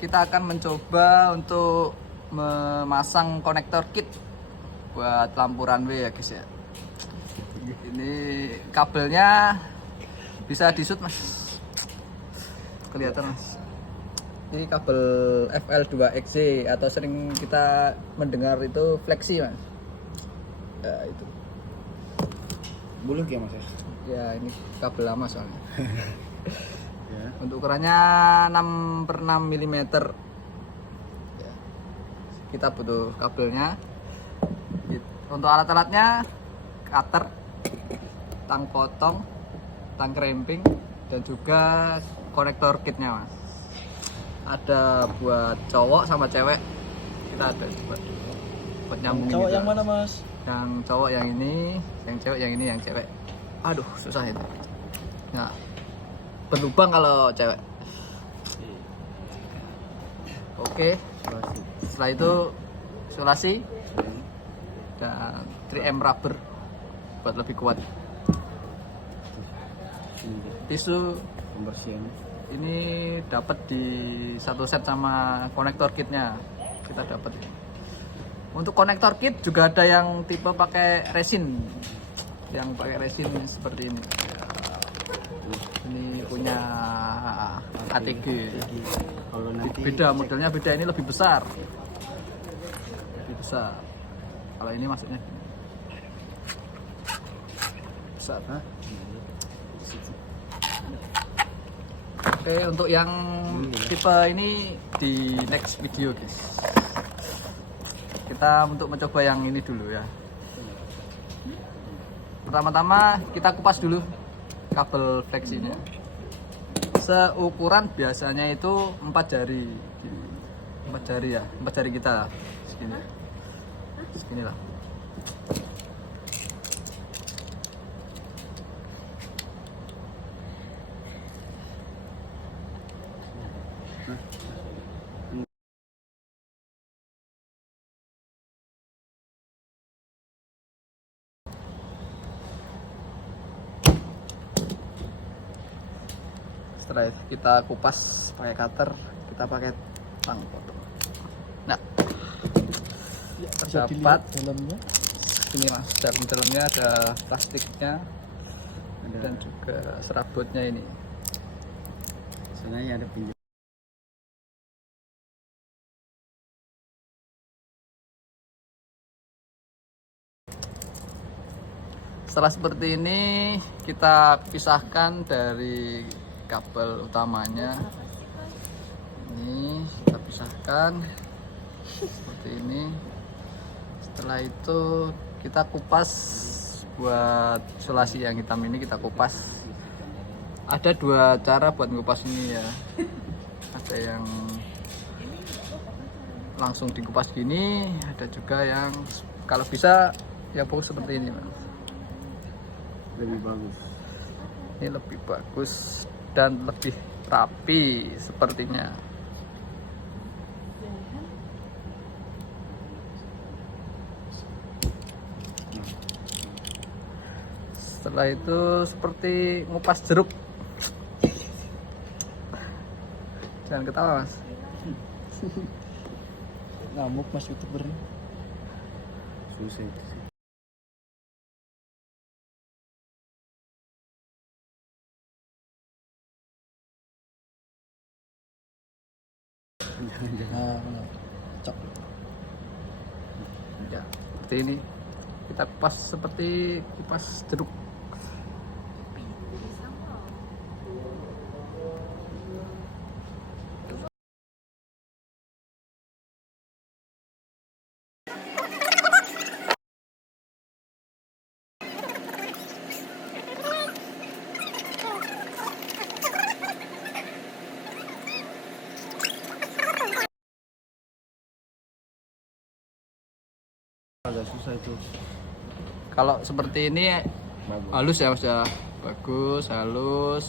kita akan mencoba untuk memasang konektor kit buat lampu runway ya guys ya. Ini kabelnya bisa disut mas, kelihatan mas. Ini kabel FL2XC atau sering kita mendengar itu flexi mas. Ya itu. Buluk ya mas ya? Ya ini kabel lama soalnya. Ya. Untuk ukurannya 6/6 mm. Ya. Kita butuh kabelnya. Untuk alat-alatnya cutter, tang potong, tang cramping, dan juga konektor kitnya mas. Ada buat cowok sama cewek. Kita ada buat nyambungin. Cowok gitu, yang mas. mana mas? Yang cowok yang ini, yang cewek yang ini, yang cewek. Aduh susah itu. Nah, berlubang kalau cewek. Oke. Setelah itu isolasi dan 3M rubber buat lebih kuat. Tisu Pembersihan. ini dapat di satu set sama konektor kitnya. Kita dapat. Untuk konektor kit juga ada yang tipe pakai resin. Yang pakai resin seperti ini. Ini punya ATG. Kalau nanti Beda modelnya, beda, ini lebih besar. Lebih besar. Kalau ini maksudnya besar. Hah? Oke, untuk yang tipe ini di next video guys. Kita untuk mencoba yang ini dulu ya. Pertama-tama kita kupas dulu kabel flexinya. Seukuran biasanya itu 4 jari. 4 jari ya, 4 jari kita segini. Segini lah. Setelah itu kita kupas pakai cutter, kita pakai tang potong. Nah, bisa terdapat dilihat dalamnya. ini mas, dalamnya ada plastiknya dan juga serabutnya ini. Soalnya ada pinjam. Setelah seperti ini kita pisahkan dari kabel utamanya. Ini kita pisahkan seperti ini. Setelah itu kita kupas buat isolasi yang hitam ini, kita kupas. Ada 2 cara buat ngupas ini ya. Ada yang langsung dikupas gini, ada juga yang kalau bisa ya bagus seperti ini mas. Lebih bagus. Ini lebih bagus dan lebih rapi sepertinya. Setelah itu seperti ngupas jeruk. Jangan ketawa mas. Ngamuk mas youtuber. Susah itu sih. Nah, cok. Ya, seperti ini. Kita kupas seperti kupas jeruk. Agak susah itu. Kalau seperti ini Bagus. halus ya mas ya, bagus, halus.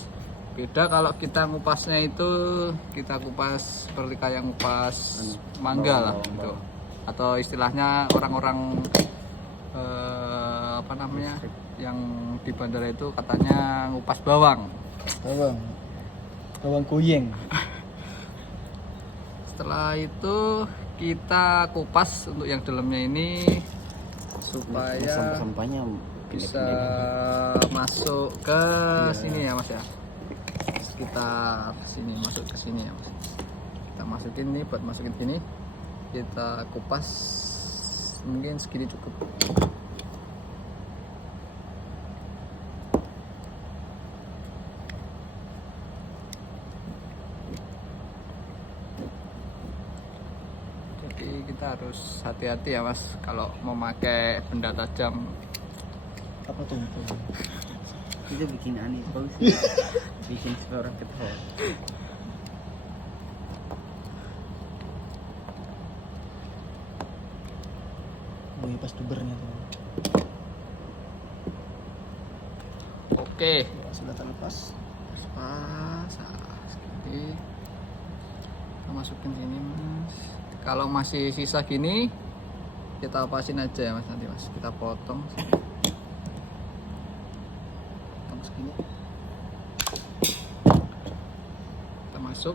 Beda kalau kita ngupasnya itu kita kupas seperti kayak ngupas mangga lah gitu. Atau istilahnya orang-orang apa namanya yang di bandara itu katanya ngupas bawang. Bawang kuyeng. Setelah itu kita kupas untuk yang dalamnya ini supaya sampah-sampahnya bisa masuk ke sini ya Mas ya. Sekitar sini, masuk ke sini ya Mas. Kita masukin nih, buat masukin sini kita kupas mungkin segini cukup. Jadi kita harus hati-hati ya Mas kalau mau pakai benda tajam. Apa tuh? Itu bikin aneh bagus. Bikin suara ketawa. Wih, pas tubernya tuh. Oke, Ya, sudah terlepas. pas segini kita masukin sini Mas. Kalau masih sisa gini kita pasin aja ya Mas, nanti Mas kita potong segini, kita masuk.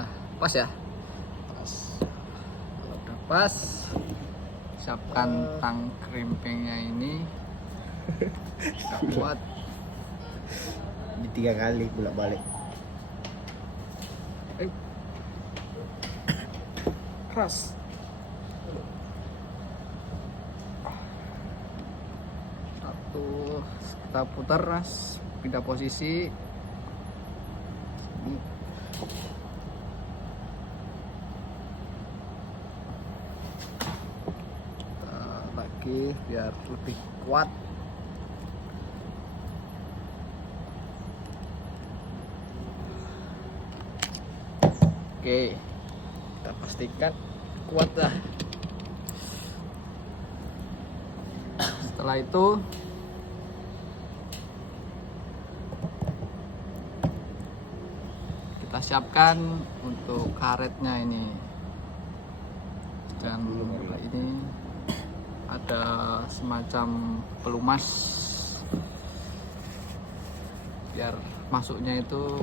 Nah pas ya, Pas. kalau udah pas siapkan tang krimpingnya ini. Kita buat Di 3 kali bolak-balik. Keras. satu, kita putar Mas, pindah posisi sini. Kita lagi biar lebih kuat. Oke, kita pastikan kuat lah. Setelah itu kita siapkan untuk karetnya ini. Dan ini ada semacam pelumas biar masuknya itu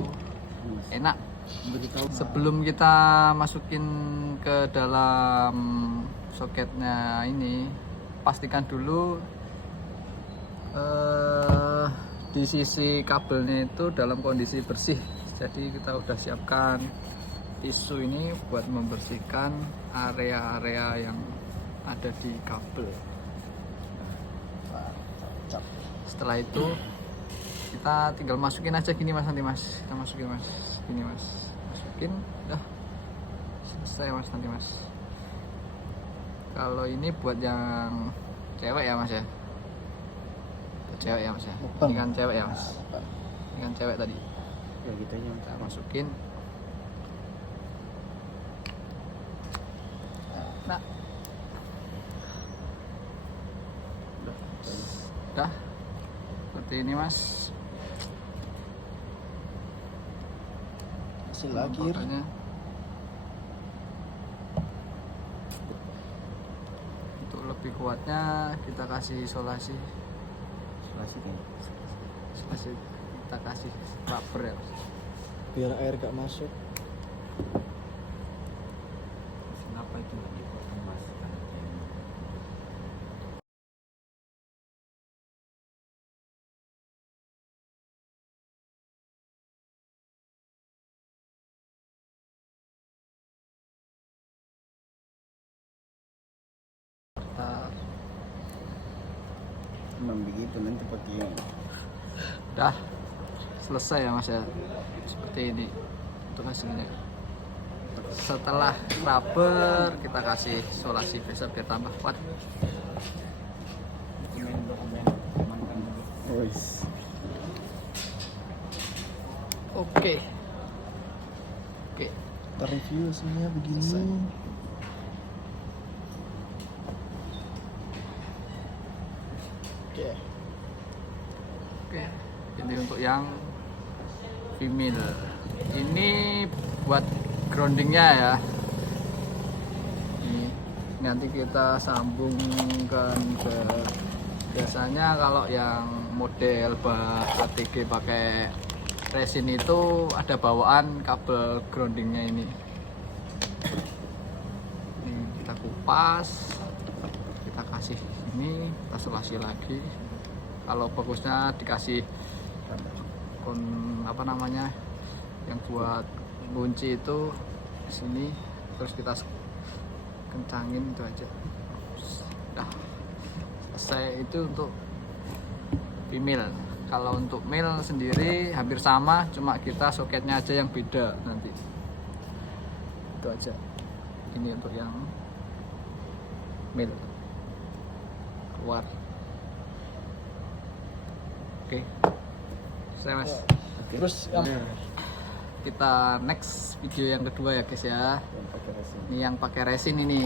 enak. Sebelum kita masukin ke dalam soketnya ini, pastikan dulu di sisi kabelnya itu dalam kondisi bersih. Jadi kita udah siapkan tisu ini buat membersihkan area-area yang ada di kabel. Setelah itu kita tinggal masukin aja gini Mas, nanti Mas kita masukin Mas, gini Mas, masukin udah selesai Mas, nanti Mas. Kalau ini buat yang cewek ya Mas ya, buat cewek ya Mas ya, ini kan cewek ya Mas, ini kan cewek tadi. Ya gitu aja. Kita masukin. Nah udah seperti ini Mas. Hasil akhir. Makanya untuk lebih kuatnya kita kasih isolasi, kita kasih rubber ya Mas. Biar air gak masuk. Kenapa itu nggak dipotong Mas? Kita Memang begitu nanti pakai yang udah selesai ya Mas ya, seperti ini untuk hasilnya. Setelah rubber kita kasih isolasi besar biar tambah kuat. Oke Kita review hasilnya begini. Selesai. Oke, ini untuk yang female. Ini buat groundingnya ya. Ini nanti kita sambungkan ke, biasanya kalau yang model ATG pakai resin itu ada bawaan kabel groundingnya ini. pas, kita kasih ini, kita selasi lagi. Kalau bagusnya dikasih apa namanya yang buat kunci itu di sini, terus kita kencangin itu aja. Nah, selesai. Itu untuk female. Kalau untuk male sendiri hampir sama, cuma kita soketnya aja yang beda nanti. Itu aja. Ini untuk yang male keluar. Oke, saya mas. Terus yang Kita next video yang kedua ya guys ya. pakai resin. Ini yang pakai resin ini.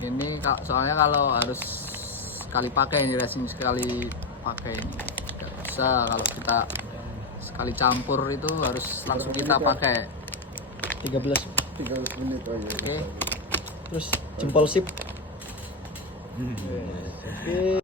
Ini soalnya kalau harus sekali pakai ini resin, sekali pakai ini. Gak bisa kalau kita sekali campur itu harus langsung kita pakai. 13 menit aja. Oke. terus jempol sip. Oke.